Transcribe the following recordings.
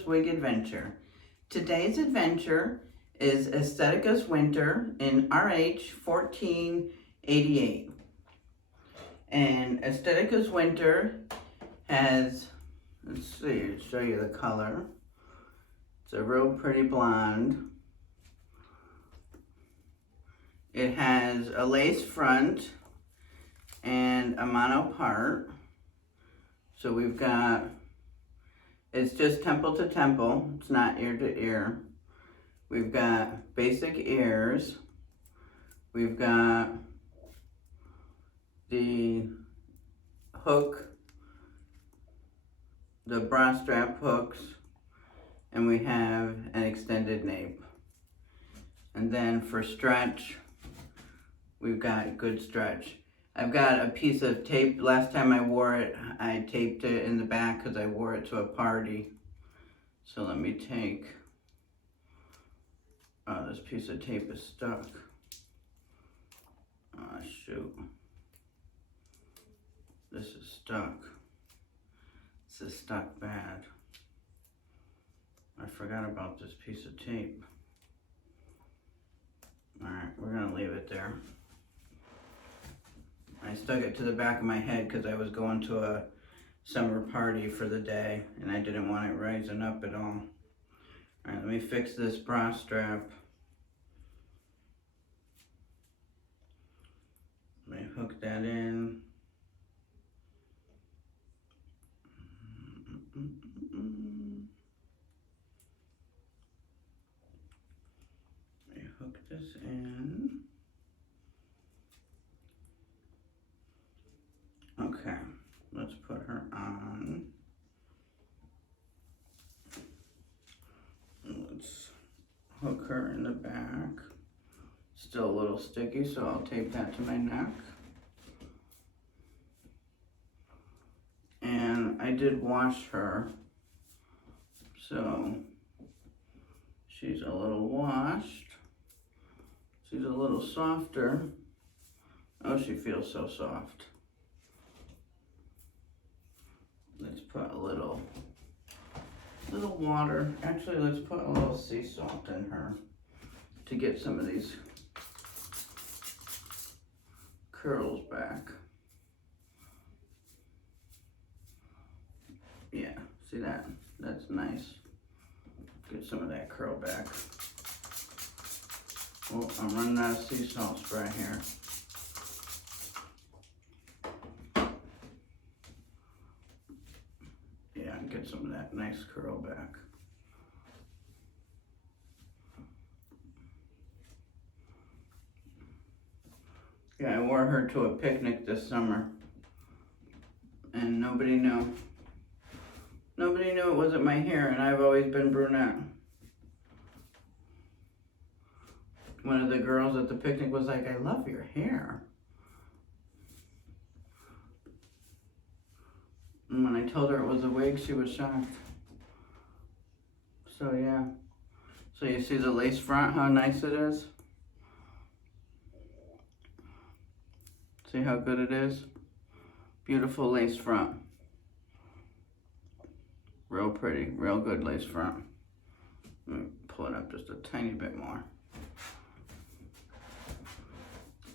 Wynter's Wig Adventure. Today's adventure is Estetica Wynter in RH1488. And Estetica Wynter has, let's see, show you the color. It's a real pretty blonde. It has a lace front and a mono part. So we've got, it's just temple to temple. It's not ear to ear. We've got basic ears. We've got the hook, the bra strap hooks, and we have an extended nape. And then for stretch, we've got good stretch. I've got a piece of tape. Last time I wore it, I taped it in the back because I wore it to a party. So let me take, oh, this piece of tape is stuck. Oh, shoot. This is stuck. This is stuck bad. I forgot about this piece of tape. All right, we're gonna leave it there. I stuck it to the back of my head because I was going to a summer party for the day and I didn't want it rising up at all. All right, let me fix this bra strap. Let me hook that in. Let me hook this in. Okay, let's put her on. Let's hook her in the back. Still a little sticky, so I'll tape that to my neck. And I did wash her, so she's a little washed. She's a little softer. Oh, she feels so soft. Let's put a little water. Actually, let's put a little sea salt in her to get some of these curls back. Yeah, see that? That's nice. Get some of that curl back. Oh, I'm running out of sea salt spray here. Yeah, get some of that nice curl back. Yeah, I wore her to a picnic this summer and nobody knew. Nobody knew it wasn't my hair, and I've always been brunette. One of the girls at the picnic was like, I love your hair. And when I told her it was a wig, she was shocked. So yeah. So you see the lace front, how nice it is? See how good it is? Beautiful lace front. Real pretty, real good lace front. Let me pull it up just a tiny bit more.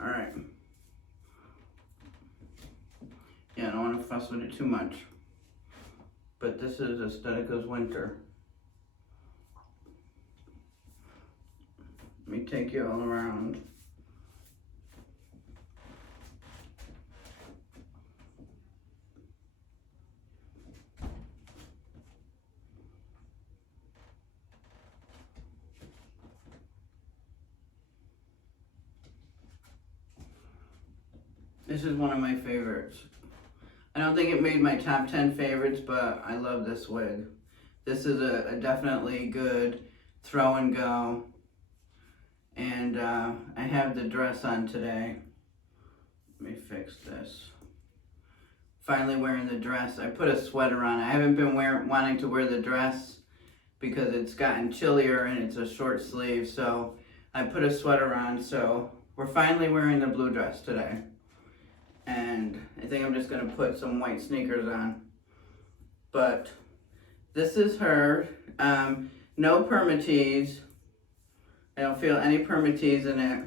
All right. Yeah, I don't want to fuss with it too much. But this is Estetica Wynter. Let me take you all around. This is one of my favorites. I don't think it made my top 10 favorites, but I love this wig. This is a definitely good throw and go. And I have the dress on today. Let me fix this. Finally wearing the dress. I put a sweater on. I haven't been wanting to wear the dress because it's gotten chillier and it's a short sleeve. So I put a sweater on. So we're finally wearing the blue dress today. And I think I'm just gonna put some white sneakers on. But This is her. No permatease. I don't feel any permatease in it.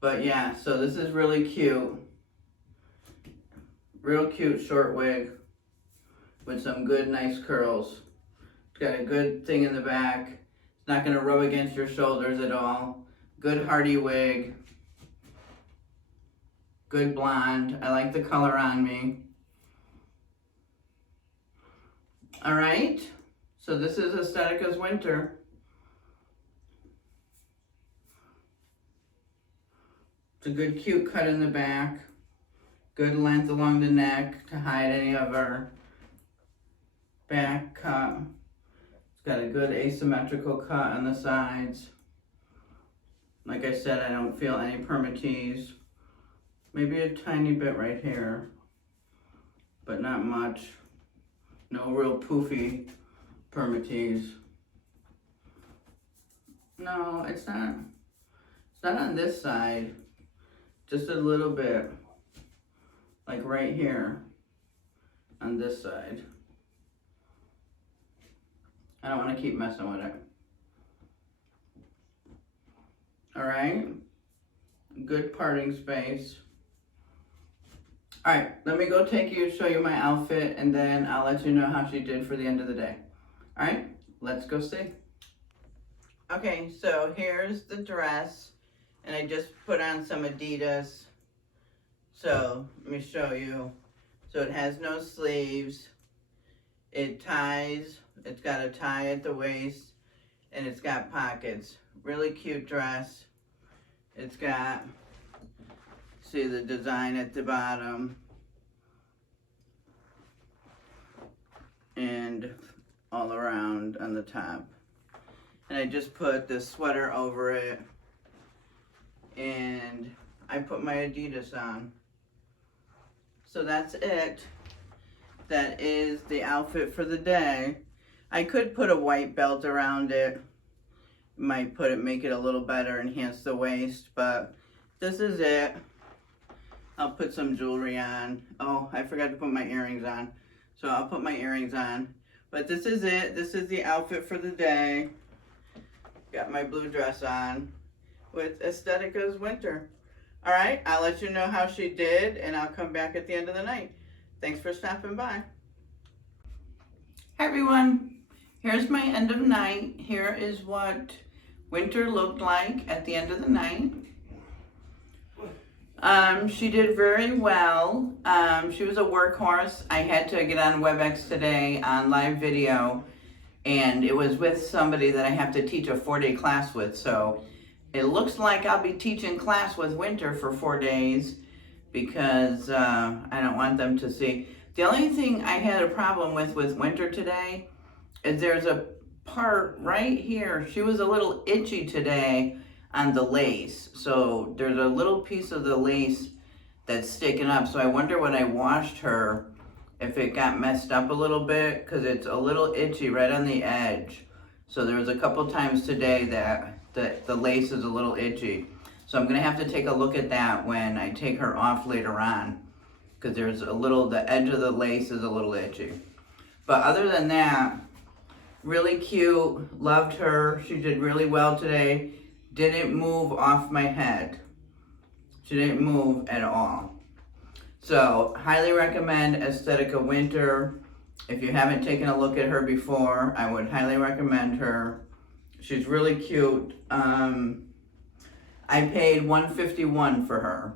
But yeah, so this is really cute. Real cute short wig with some good, nice curls. It's got a good thing in the back. It's not going to rub against your shoulders at all. Good hardy wig. Good blonde. I like the color on me. Alright, so this is Estetica's Wynter. It's a good cute cut in the back. Good length along the neck to hide any of our back cut. It's got a good asymmetrical cut on the sides. Like I said, I don't feel any permatease. Maybe a tiny bit right here, but not much. No real poofy permatease. No, it's not. It's not on this side. Just a little bit, like right here on this side. I don't want to keep messing with it. All right, good parting space. All right, let me go show you my outfit, and then I'll let you know how she did for the end of the day. All right, let's go see. Okay, so here's the dress. And I just put on some Adidas. So let me show you. So it has no sleeves. It ties. It's got a tie at the waist. And it's got pockets. Really cute dress. It's got, see the design at the bottom. And all around on the top. And I just put this sweater over it. And I put my Adidas on. So that's it. That is the outfit for the day. I could put a white belt around it. Might make it a little better, enhance the waist, but this is it. I'll put some jewelry on. Oh, I forgot to put my earrings on. So I'll put my earrings on. But this is it. This is the outfit for the day. Got my blue dress on with Estetica's Wynter. All right, I'll let you know how she did, and I'll come back at the end of the night. Thanks for stopping by. Hi everyone, here's my end of night. Here is what Wynter looked like at the end of the night. She did very well. She was a workhorse. I had to get on WebEx today on live video, and it was with somebody that I have to teach a 4-day class with, so it looks like I'll be teaching class with Wynter for 4 days because I don't want them to see. The only thing I had a problem with Wynter today is there's a part right here. She was a little itchy today on the lace. So there's a little piece of the lace that's sticking up. So I wonder when I washed her if it got messed up a little bit because it's a little itchy right on the edge. So there was a couple times today that the lace is a little itchy. So I'm gonna have to take a look at that when I take her off later on, because there's a little, the edge of the lace is a little itchy. But other than that, really cute, loved her. She did really well today. Didn't move off my head. She didn't move at all. So highly recommend Estetica Wynter. If you haven't taken a look at her before, I would highly recommend her. She's really cute. I paid $151 for her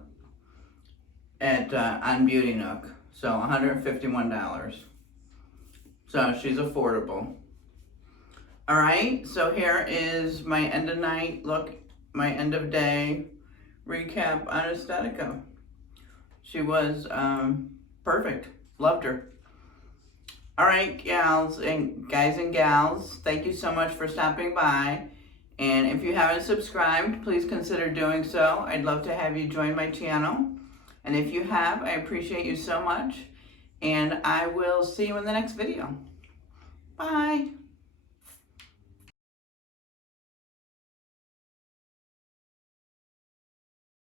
at on Beauty Nook, so $151. So she's affordable. All right, so here is my end of night look, my end of day recap on Estetica. She was perfect. Loved her. All right, gals and guys and gals, thank you so much for stopping by. And if you haven't subscribed, please consider doing so. I'd love to have you join my channel. And if you have, I appreciate you so much. And I will see you in the next video. Bye.